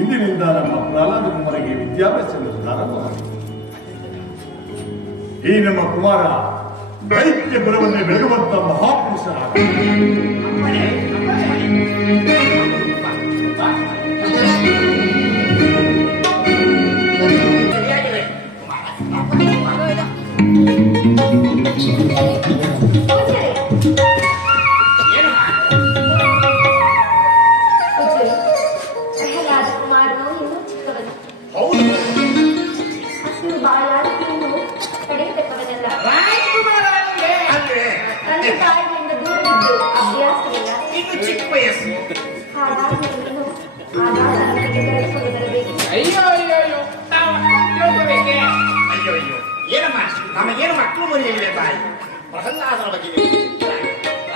ಇಂದಿನಿಂದ ನಮ್ಮ ಪ್ರಹ್ಲಾದ ಕುಮಾರಿಗೆ ವಿದ್ಯಾಭ್ಯಾಸವನ್ನು ಪ್ರಾರಂಭವಾಗಿದೆ. ಈ ನಮ್ಮ ಕುಮಾರ ದೈತ್ಯ ಬಲವನ್ನೇ ಬೆಳಗುವಂತ ಮಹಾಪುರುಷ. ಏನಮ್ಮ ನಮಗೇನು ಮಕ್ಕಳು ಮರಿಯಿದೆ ತಾಯಿ ಪ್ರಹ್ಲಾದನ ಬಗ್ಗೆ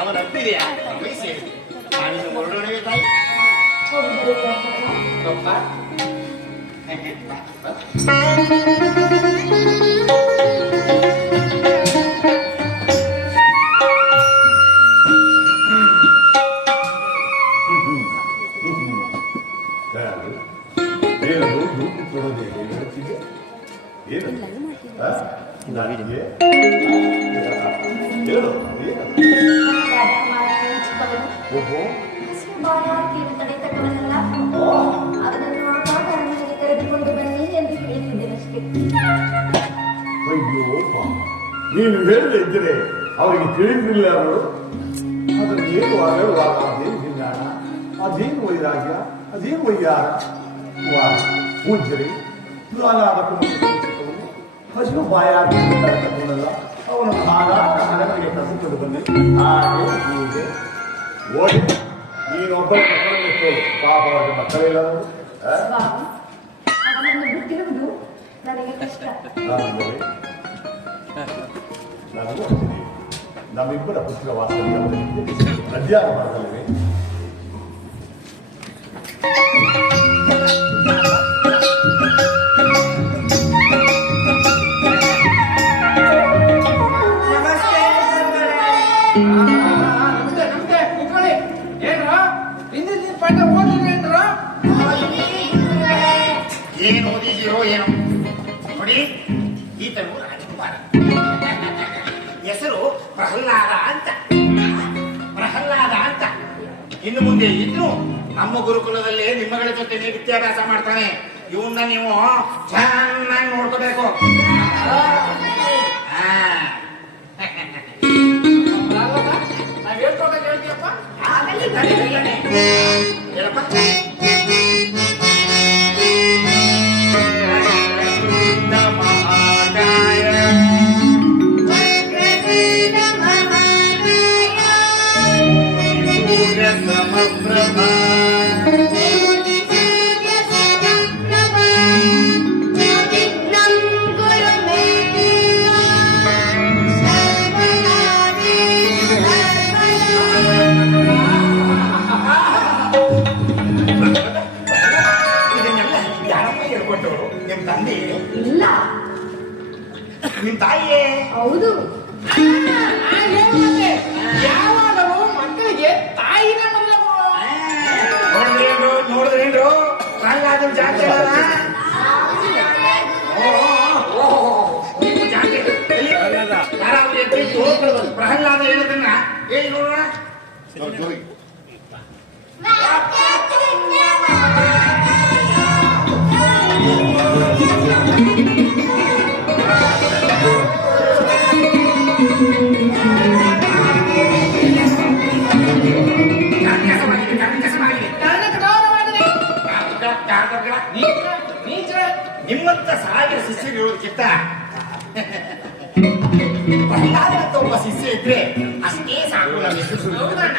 ಅವನ ಅಪ್ಪಿದೆಯಾ ಸೇರಿ ನಾವಿನ್ನು ಹೊರಡೋಣವೇ ತಾಯಿ. ನೀನು ಹೇಳದೇ ಇದ್ದರೆ ಅವರಿಗೆ ತಿಳಿದಿಲ್ಲ. ಅವರು ಅದನ್ನು ಏನು ಹೇಳುವಾಗ ಅದೇನು ಜ್ಞಾನ, ಅದೇನು ವೈರಾಗ್ಯ, ಅದೇನು ವೈಯಾರ. ಪೂಜ್ಯರಿ ಪ್ರಹ್ಲಾದ ಹಸಿರು ಬಾಯಾಗಿಲ್ಲ ಅವನನ್ನು ಹಾಗಾಟ ಹಣಗಳಿಗೆ ಕರೆದುಕೊಂಡು ಬಂದೆ. ಹಾಗೆ ಹೀಗೆ ಓಡಿ ನೀನೊಬ್ಬರ ಮಕ್ಕಳನ್ನು ಪಾಪ ಅವರ ಮಕ್ಕಳೆಲ್ಲವರು ನನಗೂ ಅಂತೀನಿ. ನಮ್ಮಿಬ್ಬರ ಪುತ್ರ ವಾಸ್ತವ್ಯ ಅಧ್ಯಯನ ಮಾಡಲಿವೆ. ಏನು ಓದಿದೀರೋ ಏನೋ ನೋಡಿ, ಈತನು ರಾಜಕುಮಾರ, ಹೆಸರು ಪ್ರಹ್ಲಾದ ಅಂತ. ಪ್ರಹ್ಲಾದ ಅಂತ ಇನ್ನು ಮುಂದೆ ಇನ್ನು ನಮ್ಮ ಗುರುಕುಲದಲ್ಲಿ ನಿಮ್ಮಗಳ ಜೊತೆ ವಿದ್ಯಾಭ್ಯಾಸ ಮಾಡ್ತಾನೆ. ಇವನ್ನ ನೀವು ಚೆನ್ನಾಗಿ ನೋಡ್ಕೋಬೇಕು. ನಾವ್ ಹೇಳ್ಕೊಬೇಕು ಹೇಳ್ತೀಯಪ್ಪ. ಹೇಳಪ್ಪ. ಇಲ್ಲ, ನಿಮ್ ತಾಯಿಯೇ? ಹೌದು. ಯಾವಾಗಲೂ ಮಕ್ಕಳಿಗೆ ತಾಯಿನ ನೋಡಿದ್ರೇನ್ರು ಪ್ರಹ್ಲಾದನ ಜಾತಿ ಪ್ರಹ್ಲಾದ ಹೇಳೋದನ್ನ ಹೇಳಿ ನೋಡೋಣ. ಸಾವಿರ ಶಿಷ್ಯರಿರೋದಕ್ಕಿಂತ ಪ್ರಹ್ಲಾದ ಅಂತ ಒಬ್ಬ ಶಿಷ್ಯ ಇದ್ರೆ ಅಷ್ಟೇ ಸಾಕು ನಮಗೆ. ಹೌದಣ್ಣ?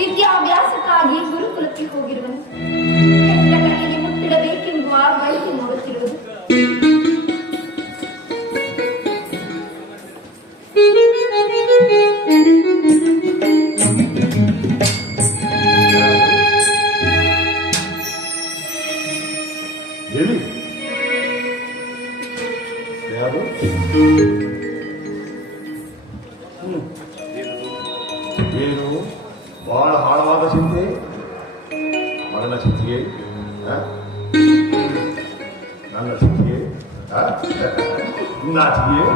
ವಿದ್ಯಾಭ್ಯಾಸಕ್ಕಾಗಿ ಗುರುಕುಲಕ್ಕೆ ಹೋಗಿರುವನು. ಕಣ್ಣಿಗೆ ಮುತ್ತಿಡಬೇಕೆಂಬ ಬಯಕೆ ನೋಡುತ್ತಿರುವುದು. ಏನು ಬಹಳ ಆಳವಾದ ಚಿಂತೆ, ಮಗನ ಚಿಂತೆಯೇ, ನನ್ನ ಚಿಂತೆಯೇ, ನಾಚಿಕೆಯೇ,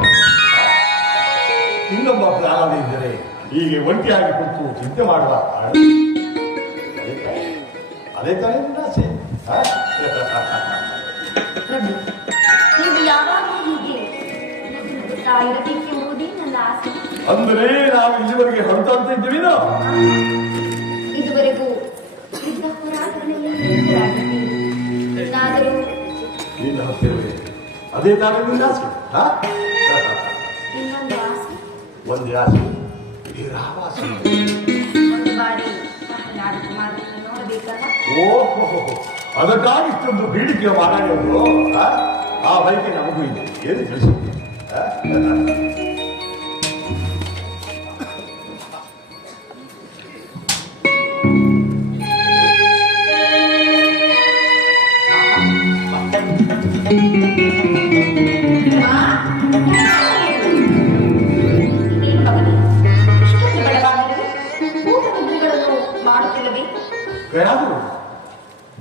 ಇನ್ನೊಬ್ಬ ಪ್ರಾಣ ಇದ್ದರೆ ಹೀಗೆ ಒಂಟಿಯಾಗಿ ಕುರಿತು ಚಿಂತೆ ಮಾಡುವ ಅದೇ ತಾನೇ ಆಸೆ. ನೀವು ಯಾವಾಗಲೂ ಹೀಗೆ ಇರಬೇಕೆಂಬುದೇ ನನ್ನ ಆಸೆ. ಅಂದರೆ ನಾವು ಇಲ್ಲಿವರೆಗೆ ಹೊರತಾಗ್ತಾ ಇದ್ದೀವಿನೋ? ಇದುವರೆಗೂ ಯುದ್ಧ ಹೋರಾಟಗಳಲ್ಲಿ ಏನಾದರೂ ನಿನ್ನ ಹತ್ತೇವೆ ಅದೇ ತಾನೇ ನಿನ್ನ ಆಸೆ. ಇನ್ನೊಂದು ಆಸೆ, ಒಂದೇ ಆಸೆ, ನಿರಾವಾಸೆ. ಒಂದು ಬಾರಿ ಪ್ರಹ್ಲಾದ ಕುಮಾರನನ್ನು ನೋಡಬೇಕಲ್ಲ. ಓಹೋ, ಅದಕ್ಕಾಗಿ ಇಷ್ಟೊಂದು ಬೇಡಿಕೆಯ ಮಾರಾಟಗಳು. ಆ ಬೈಕೆ ನಮಗೂ ಇದೆ, ಏನು ತಿಳಿಸುತ್ತೆ?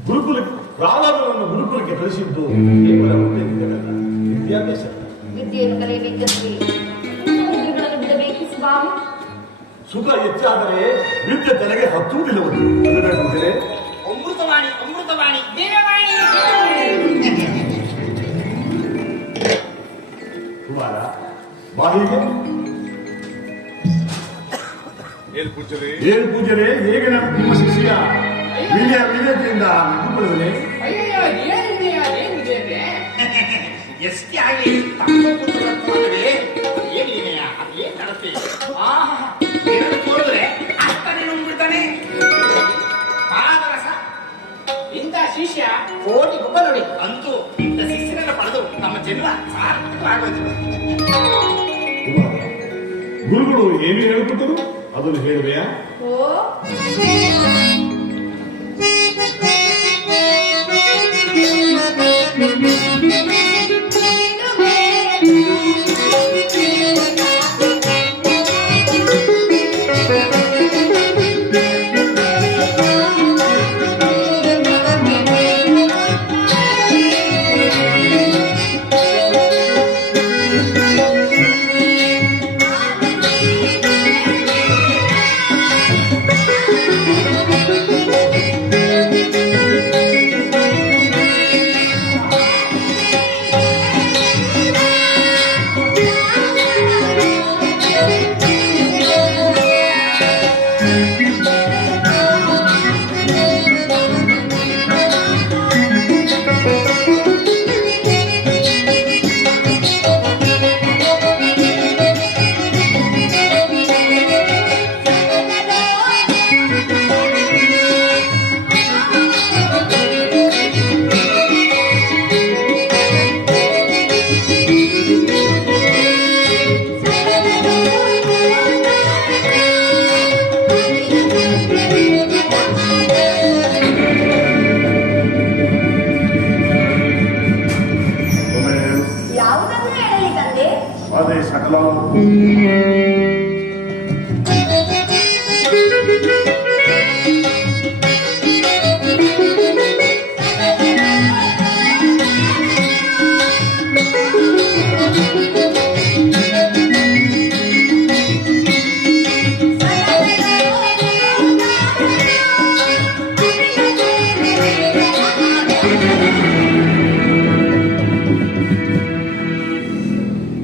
ಗುರುಕುಲಕ್ಕೆ ಪ್ರಾಣಾದವನ್ನು ಗುರುಕುಲಕ್ಕೆ ಕಳಿಸಿದ್ದು ಕೇವಲ ವಿದ್ಯಾಭ್ಯಾಸ. ವಿದ್ಯೆಯನ್ನು ಕಲಿಯಬೇಕಂದ್ರೆ ಬಿಡಬೇಕು ಸ್ವಾಮಿ. ಸುಖ ಹೆಚ್ಚಾದರೆ ವಿದ್ಯೆ ತನಗೆ ಹತ್ತುವುದಿಲ್ಲವದು. ಅದಕ್ಕೆ ಅಮೃತವಾಣಿ ಅಮೃತವಾಣಿ ದೇವವಾಣಿ. ಕುಮಾರ ಬಾಯಿಗೆ ಏನು ಪೂಜರೆ, ಹೇಗೆ ನಮ್ಮ ನಿಮ್ಮ ಶಿಷ್ಯ ವಿದ್ಯೆಯಿಂದ ಮೆಚ್ಚಿಕೊಳ್ಳುವನೆ? ಎಷ್ಟೇ ಆಗಲಿ ತಮ್ಮ ಪುತ್ರರತ್ನವೇ ಏನಿದೆಯ ಏನ್ ನಡತೆ ಎರಡು ತೋರಿದ್ರೆ ಅಷ್ಟನೇ ನುಂಗ್ಬಿಡ್ತಾನೆ. ಪಾದರಸ ಇಂಥ ಶಿಷ್ಯ ಕೋಟಿ ಗೊಬ್ಬ ನೋಡಿ. ಅಂತೂ ಇಂಥ ಶಿಷ್ಯನ ಆಗೋಯ್ತು. ಕುಮಾರ, ಗುರುಗಳು ಏನು ಹೇಳಿಬಿಟ್ಟರು ಅದನ್ನು ಹೇಳುವೆಯಾ? ಓ ಯಾವುದನ್ನು ಹೇಳಲಿ ತಂದೆ? ಅದೇ ಸಕಲ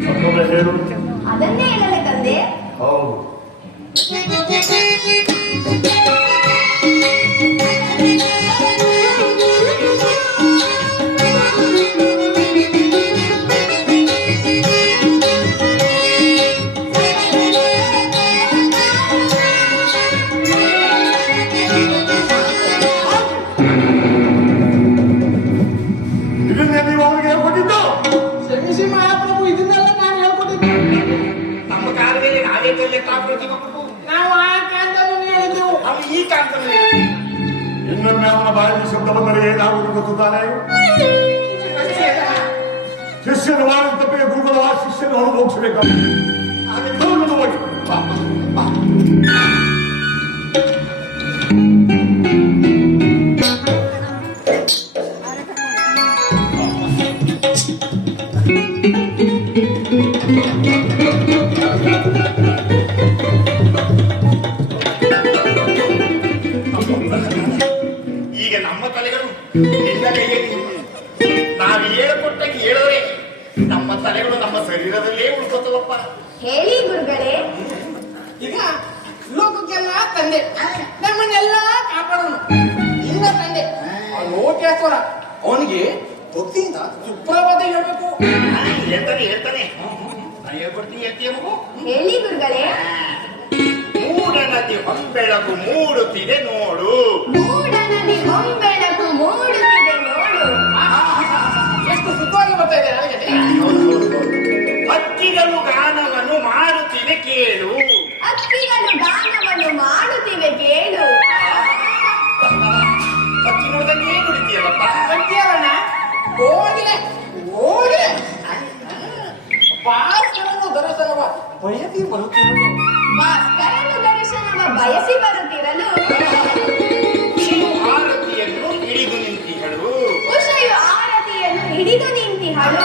ಮತ್ತೊಮ್ಮೆ ಹೇಳು. ಅದನ್ನೇ ಹೇಳಲಿ ತಂದೆ. ಹೌದು, ಇದನ್ನೇ ನೀವು ಅವರಿಗೆ ಹೇಳ್ಕೊಟ್ಟಿದ್ದು. ಕ್ಷಮಿಸಿ ಮಹಾಪ್ರಭು, ಇದನ್ನೆಲ್ಲ ನಾನು ಹೇಳ್ಕೊಟ್ಟಿದ್ದೆ. ನಮ್ಮ ಕಾಲದಲ್ಲಿ ನಾವೇ ಕೈಲಿ ಕಾಪಾಡ್ತೀವಿ ಮಕ್ಕಳು. ನಾವು ಆ ಕಾಲದಲ್ಲಿ ಹೇಳಿದ್ದೆವು. ಅವ್ನು ಈ ಕಾಲದಲ್ಲಿ ಇನ್ನೊಮ್ಮೆ ಅವನ ಬಾಯಲ್ಲಿ ಶಬ್ದ ಬಂದರೆ ಏನಾಗುವುದು ಗೊತ್ತುತ್ತಾನೆ? ಶಿಷ್ಯನು ಮಾಡಿದ ತಪ್ಪಿಗೆ ಗುರುಗಳು ಆ ಶಿಷ್ಯನ ಹೊರಗೆ ಹೋಗಿಸಬೇಕಾಗುತ್ತೆ. ಈಗ ನಮ್ಮ ತಲೆಗಳು ನಿನ್ನ ಕೈಯಲ್ಲಿ. ನಾವು ಹೇಳ್ಕೊಟ್ಟಾಗ ಹೇಳಿದ್ರೆ ನಮ್ಮ ತಲೆಗಳು ನಮ್ಮ ಶರೀರದಲ್ಲೇ ಉಳ್ಕೋತವಪ್ಪ. ಹೇಳಿ ಗುರುಗಳೇ. ಈಗ ಲೋಕಕ್ಕೆಲ್ಲ ತಂದೆ, ನಮ್ಮನ್ನೆಲ್ಲ ಕಾಪಾಡೋನು ನಿನ್ನ ತಂದೆ ಆ ಲೋಕೇಶ್ವರ. ಅವನಿಗೆ ಭಕ್ತಿಯಿಂದ ಸುಪ್ರಭಾತ ಹೇಳ್ಬೇಕು. ಹೇಳ್ತಾನೆ ನಾನು ಹೇಳ್ಕೊಡ್ತೀನಿ. ಹೇಳ್ತೀಯ ಮಗು? ಹೇಳಿ ಗುರುಗಳೇ. ಮೂಡನದಿ ಹೊಂಬೆಳಕು ಮೂಡುತ್ತಿದೆ ನೋಡು. ಮೂಡನದಿ ಹೊಂಬೆಳಕು ಮೂಡುತ್ತಿದೆ ನೋಡು. ಎಷ್ಟು ಸುಖವಾಗಿ ಬರ್ತಾ ಇದೆ ನನಗೆ. ಹಕ್ಕಿಗಳು ಗಾನವನ್ನು ಮಾಡುತ್ತಿವೆ ಕೇಳು. ಹಕ್ಕಿಗಳು ಗಾನವನ್ನು ಮಾಡುತ್ತಿವೆ ಕೇಳು. ಹಕ್ಕಿ ನೋಡಿದಂಗೆ ನುಡಿತೀಯಲ್ಲಪ್ಪ. ಸತ್ಯವಣ್ಣ, ಹೋಗಿದೆ ಹೋಗಿದೆ. ಭಾಸ್ಕರನು ದರ್ಶನವ ಬಯಸಿ ಬರುತ್ತಿರಲು. ಭಾಸ್ಕರನು ದರ್ಶನವ ಬಯಸಿ ಬರುತ್ತಿರಲು ಶಿವ ಆರತಿಯನ್ನು ಹಿಡಿದು ನಿಂತಿಹಳು. ಉಷೆಯು ಆರತಿಯನ್ನು ಹಿಡಿದು ನಿಂತಿಹಳು.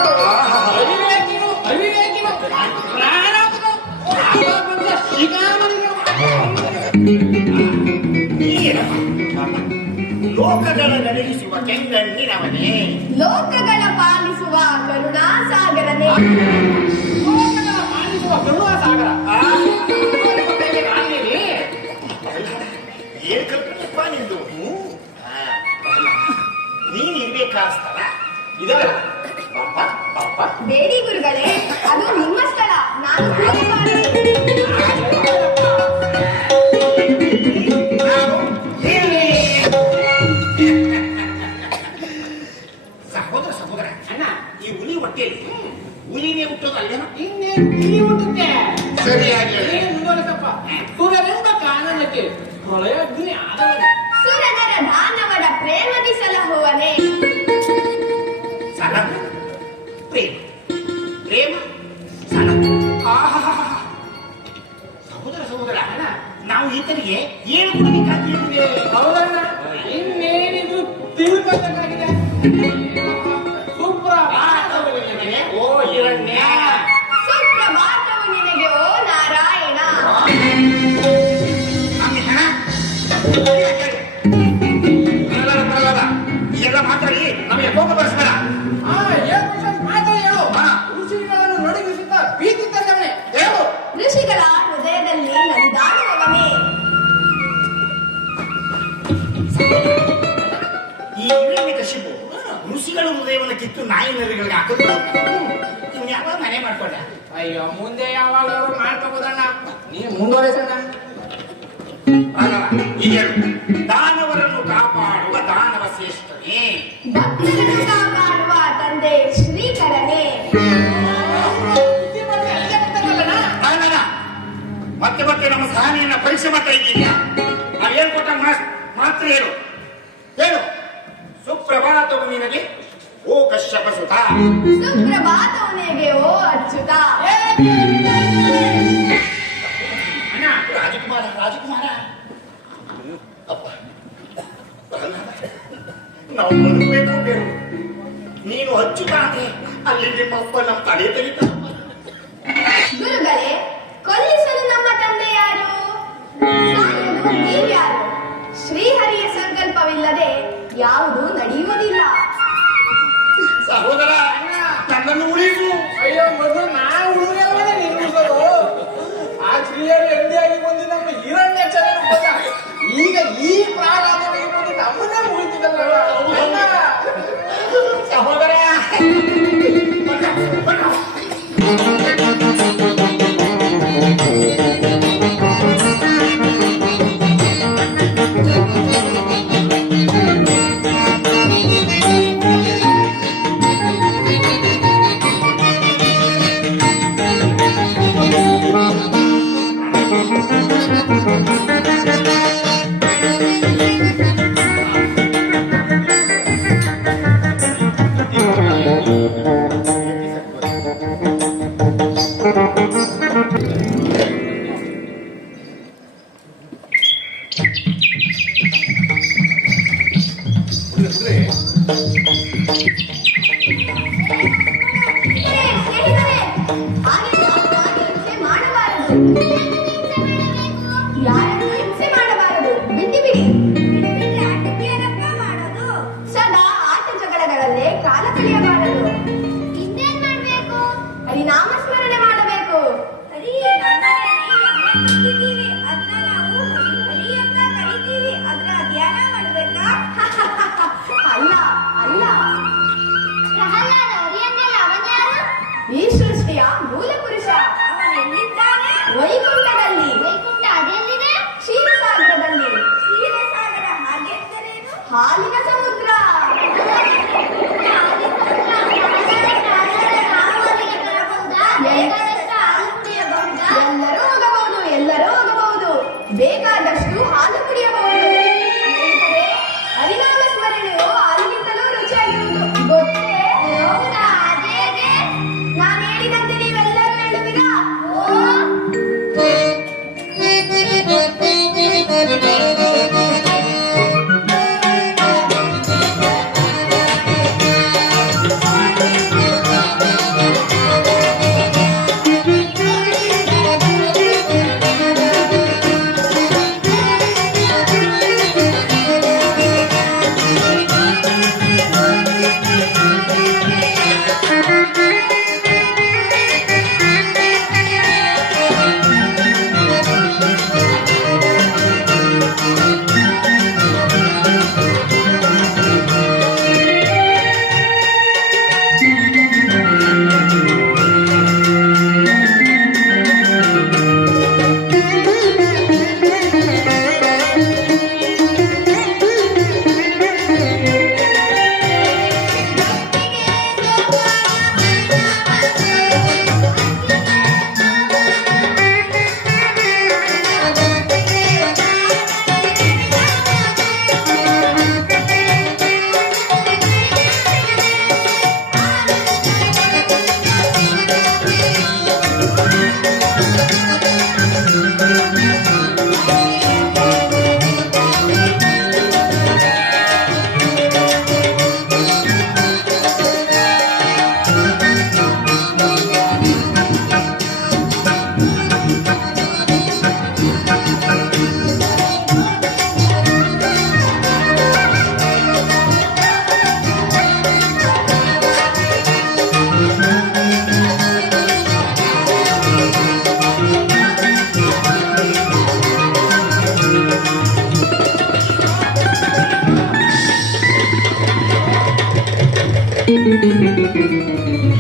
ಅವಿವೇಕಿನು ಅವಿವೇಕಿನು ಪ್ರಾಣಾತ್ಮ ಆತ್ಮಬಂಧ ಶ್ರೀರಾಮನಿಗೆ. ಲೋಕಗಳ ನಡೆಸುವ ಕೆಂಗಣ್ಣಿನವನೇ, ಲೋಕಗಳ ಪಾಲಿಸುವ ಕರುಣಾಸಾಗರನೇ, ಲೋಕಗಳ ಪಾಲಿಸುವ ಕರುಣಾಸಾಗರ. ಏನ್ ಕಲ್ಪನೆಪ್ಪ ನಿಂದು? ನೀನ್ ಇರ್ಬೇಕಾದ ಸ್ಥಳ ಇದಲ್ಲ. ಬೇಡಿ ಗುರುಗಳೇ, ಅದು ನಿಮ್ಮ ಸ್ಥಳ, ನಾನು ಹೋಗಬಾರದು. ಸಹೋದರ ಸಹೋದರ, ಈ ಹುಲಿ ಹೊಟ್ಟೆಯಲ್ಲಿ ಹುಲಿನೇ ಯಾಕೆ ಪ್ರಳಯ ಅಗ್ನಿ ಆದವನೇ ಸುರನರ ದಾನವರ ಪ್ರೇಮದಿ ಸಲಹುವನೇ. ಸಲ ಪ್ರೇಮ ಪ್ರೇಮ ಸಲ ಸಹೋದರ ಸಹೋದರ ನಾವು ಈತನಿಗೆ ಏನು ಕೊಡಬೇಕಾಗಿದೆ? ಹೌದಣ್ಣ ಇನ್ನೇನಿದ್ರು ತಿಳ್ಕೊಬೇಕಾಗಿದೆ. ಸುಪ್ರಭಾತವು ನಿನಗೆ ಓ ಹಿರಣ್ಯ. ಸುಪ್ರಭಾತವು ನಿನಗೆ ಓ ನಾರಾಯಣ. ನಮ್ಗೆ ಹಣ ಬರಲ್ಲ ಎಲ್ಲ ಮಾತಾಡಿ ನಮಗೆ ಕೋಪ ಬರೆಸ್ಬೇಡ. ಮಾತ್ರ ಹೇಳು. ಹಾ. ಋಷಿಗಳನ್ನು ನಡುಗಿಸುತ್ತಾ ಭೀತಿ ತಂದವನೇ ಹೇಳು. ಋಷಿಗಳ ಹೃದಯದಲ್ಲಿ ನಲಿದಾಡುವವನೇ. ಈ ಹಿರಣ್ಯಕಶಿಪು ಋಷಿಗಳ ಹೃದಯವನ್ನು ಕಿತ್ತು ನಾಯಿ ನರಿಗಳಿಗೆ ಹಾಕಿದ್ರು ಇನ್ಯಾವ ಮನೆ ಮಾಡ್ಕೊಂಡ. ಅಯ್ಯೋ ಮುಂದೆ ಯಾವಾಗಲೂ ಮಾಡ್ಕೋಬೋದಣ್ಣ ನೀನು ಮುಂದುವರೆಸಣ್ಣ. ಈಗ ಹೇಳು, ದಾನವರನ್ನು ಕಾಪಾಡುವ ದಾನವ ಶ್ರೇಷ್ಠನೇ, ಭಕ್ತರನ್ನು ಕಾಪಾಡುವ ತಂದೆ ಶ್ರೀಕರನೇ. ಅಲ್ಲಲ್ಲ, ಮತ್ತೆ ಮತ್ತೆ ನಮ್ಮ ಸಹನೆಯನ್ನ ಪರೀಕ್ಷೆ ಮಾಡ್ತಾ ಇದ್ದೀಯಾ? ನಾವು ಹೇಳ್ಕೊಟ್ಟ ಮಾತ್ರ ಹೇಳು ಹೇಳು. ಸುಪ್ರಭಾತವು ನಿನಗೆ ಓ ಕಶ್ಯಪ ಸುತ. ಸುಪ್ರಭಾತವು ನಿನಗೆ ಓ ಅಚ್ಯುತ. ಅಣ್ಣ ರಾಜಕುಮಾರ ರಾಜಕುಮಾರ ಅಪ್ಪ ನಾವು ಬದುಕಬೇಕು ಬೇರು. ನೀನು ಅಚ್ಚುತ ಅಂದ್ರೆ ಅಲ್ಲಿ ನಿಮ್ಮಪ್ಪ ನಮ್ಮ ತಲೆ ತೆಗಿತಾರಪ್ಪ. ಗುರುಗಳೇ, ಕೊಲ್ಲಿಸಲು ನಮ್ಮ ತಂದೆ ಯಾರು? ಸಾಯಲು ನೀವ್ಯಾರು? ಶ್ರೀಹರಿಯ ಸಂಕಲ್ಪವಿಲ್ಲದೆ ಯಾವುದು ನಡೆಯುವುದಿಲ್ಲ. ಸಹೋದರ ನನ್ನನ್ನು ಉಳಿಸು. ಅಯ್ಯೋ ಮೊದಲು ನಾವು ಉಳಿದವನೇ ನಿರ್ಮಿಸೋದು. ಆ ಶ್ರೀಯರು ಎಂದಿಯಾಗಿ ಬಂದು ನಮ್ಮ ಹಿರಣ್ಯಾಕ್ಷರ ಈಗ ಈ ಪ್ರಾಣಾಗಿ ಬಂದು ನಮ್ಮನ್ನೇ ಮುಗಿತಿದ್ದಲ್ಲ ಸಹೋದರ ಸ್ನೇಹಿತರೆ, ಹಾಗೆ ಹಿಂಸೆ ಮಾಡಬಾರದು. ಯಾರನ್ನು ಹಿಂಸೆ ಮಾಡಬಾರದು. ಬಿಟ್ಟು ಬಿಡಿ. ಸದಾ ಆಟ ಜಗಳಗಳಲ್ಲೇ ಕಾಲ ಕಳೆಯಬಾರದು. ಇನ್ನೇನ್ ಮಾಡ್ಬೇಕು? ಹರಿನಾಮ ಸ್ಮರಣೆ ಮಾಡಬೇಕು. ಅಲ್ಲ ಅಲ್ಲ, ಈ ಸೃಷ್ಟಿಯ ಮೂಲ ಪುರುಷ. ವೈಕುಂಠದಲ್ಲಿ. ವೈಕುಂಠ ಅದೆಲ್ಲಿದೆ? ಕ್ಷೀರಸಾಗರದಲ್ಲಿ. ಕ್ಷೀರಸಾಗರ ಹಾಗೆಂದರೇನು? ಹಾಲಿನ ಸಮುದ್ರ. ಎಲ್ಲರೂ ಹೋಗಬಹುದು, ಎಲ್ಲರೂ ಹೋಗಬಹುದು. ಬೇಕಾದಷ್ಟು ಹಾಲು ಕುಡಿಯಬಹುದು. ಸ್ನೇಹಿತರೆ, ಹರಿನಾಮ ಸ್ಮರಣೆಯು ಹಾಲಿಗಿಂತಲೂ ರುಚಿಯಾಗಿರುವುದು ಗೊತ್ತೇ? ಹೌದಾ? ಅದೇಗೆ? ನಾನು ಹೇಳಿದಂತೆ ನೀವೆಲ್ಲರೂ ಹೇಳುವಿರಾ?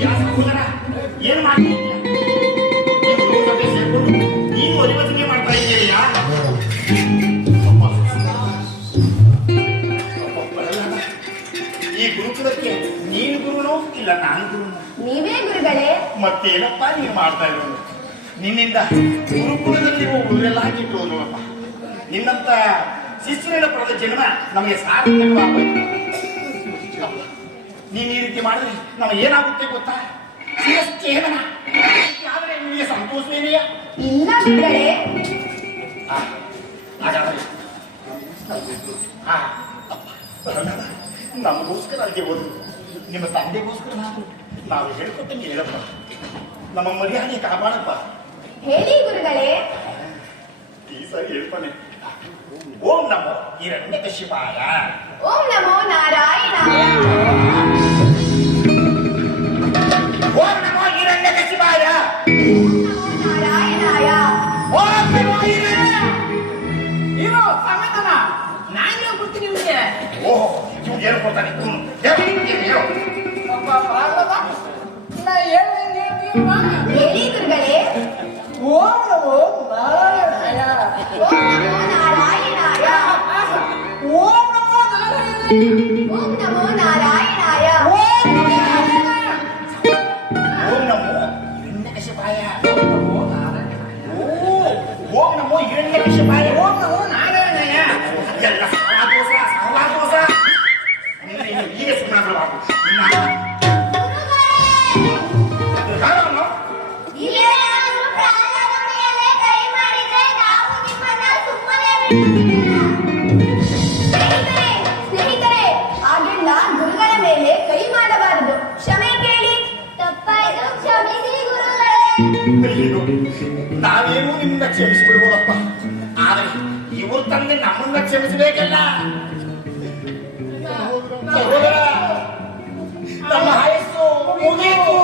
ಯಾ ಸಹೋದರ ಏನು ಮಾಡ್ತಿದ್ದೀಯ? ನೀನು ಲೋಕದಲ್ಲಿ ಸೇರ್ಕೊಂಡು ನೀನು ಒಲಿವಚನೆ ಮಾಡ್ತಾ ಇದ್ದೀಯಾ? ಈ ಗುರುಕುಲಕ್ಕೆ ನೀನು ಗುರುನೋ ಇಲ್ಲ ನಾನು ಗುರುನೋ? ನೀವೇ ಗುರುಗಳೇ. ಮತ್ತೇನಪ್ಪ ನೀನು ಮಾಡ್ತಾ ಇರೋದು? ನಿನ್ನಿಂದ ಗುರುಕುಲದಲ್ಲಿ ಉಳಿಯಲಾಗಿಟ್ಟು ನೋಡಪ್ಪ. ನಿನ್ನಂತ ಶಿಷ್ಯನ ಪಡೆದ ಜನ್ಮ ನಮಗೆ ಸಾರ್ಥಕವಾಗಬೇಕು. ನೀನು ಈ ರೀತಿ ಮಾಡಿದ್ರೆ ನಮಗೆ ಏನಾಗುತ್ತೆ ಗೊತ್ತಾ? ಶಿರಶ್ಚೇದನ. ಆದ್ರೆ ನಿಮಗೆ ಸಂತೋಷವೇನೆಯಾ? ಇಲ್ಲ ಗುರುಗಳೇ. ಹಾಗಾದ್ರೆ ನಮಗೋಸ್ಕರ ಅಲ್ಲಿಗೆ ಹೋದ್ರು, ನಿಮ್ಮ ತಂದೆಗೋಸ್ಕರ ನಾವು ಹೇಳ್ಕೊಟ್ಟಂಗೆ ಹೇಳಪ್ಪ. ನಮ್ಮ ಮರ್ಯಾದೆ ಕಾಪಾಡಪ್ಪ. ಹೇಳಿ ಗುರುಗಳೇ. ಈ ಸರಿ ಹೇಳ್ತಾನೆ. ಓಂ ನಮೋ ಹಿರಣ್ಯಕಶಿಪಾಯ. ಓಂ ನಮೋ ನಾರಾಯಣಾಯ. ಓಂ ನಮೋ ಹಿರಣ್ಯಕಶಿಪಾಯ. ಓಂ ನಮೋ ನಾರಾಯಣಾಯ. ಓಂ ನಮೋ ಹಿರಣ್ಯ. ಇರೋ ಸಮೇತನ ನಾನೇ ಕೊಡ್ತೀನಿ ನಿಮಗೆ. ಓಹೋ, ಇವ್ ಏನು ಕೊಡ್ತಾನೆ? ಹೇಳು. ಅಪ್ಪ ಪ್ರಾಣದ ನಾ ಹೇಳ್ದಂಗೆ ಹೇಳ್ತೀಯಮ್ಮ. ಹೇಳಿ ಗುರುಗಳೇ. ಓಂ ನಮೋ ನಾರಾಯಣಾಯ. ಓಂ ನಮೋ ನಾರಾಯಣಾಯ. ಓಂ ನಮೋ ನಾರಾಯಣಾಯ. ಓಂ ನಮೋ ನಾರಾಯಣಾಯ. ಓಂ ನಮೋ ನಾರಾಯಣಾಯ. ಓಂ ನಮೋ ಹಿರಣ್ಯಕಶಿಪಾಯ. ಓಂ ನಮೋ ನಾರಾಯಣಾಯ. ಓಂ ನಮೋ ಹಿರಣ್ಯಕಶಿಪಾಯ. ಓಂ ನಮೋ ನಾರಾಯಣಾಯ. ಎಲ್ಲ ಸಹವಾದೋಸ. ನೀನು ಈಗ ಸುಮ್ಮನಾಗಬಾರ್ದು. ನೀವೇನಾದ್ರೂ ಪ್ರಾಣದ ಮೇಲೆ ಕೈ ಮಾಡಿದ್ರೆ ನಾವು ನಿಮ್ಮನ್ನ ಸುಮ್ಮನೆ ಬಿಡುವುದಿಲ್ಲ. ಸ್ನೇಹಿತರೆ, ಹಾಗೆಲ್ಲ ಗುರುಗಳ ಮೇಲೆ ಕೈ ಮಾಡಬಾರದು. ಕ್ಷಮೆ ಕೇಳಿ. ತಪ್ಪಾಯ್ತು, ಕ್ಷಮಿಸಿ ಗುರುಗಳೇ. ಅಯ್ಯೋ, ನಾವೇನು ನಿಮ್ಮನ್ನ ಕ್ಷಮಿಸಿಬಿಡ್ಬೋದಪ್ಪ. ಆದ್ರೆ ಇವರು ತಂದೆ ನಮ್ಮನ್ನ ಕ್ಷಮಿಸಬೇಕಲ್ಲ. ಸಹೋದರ, ನಮ್ಮ ಆಯಸ್ಸು ಮುಗೀತು.